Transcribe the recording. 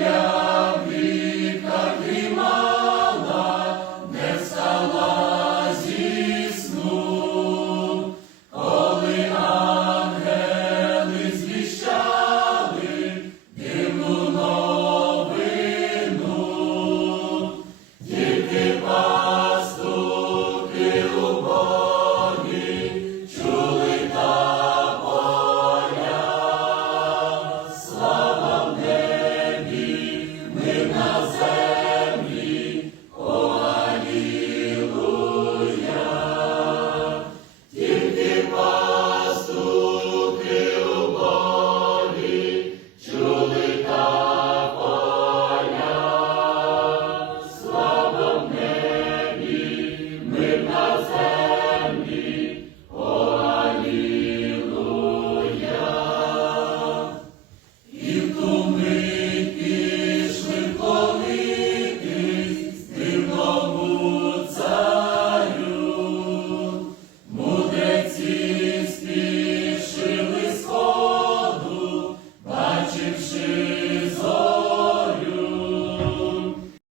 Hallelujah.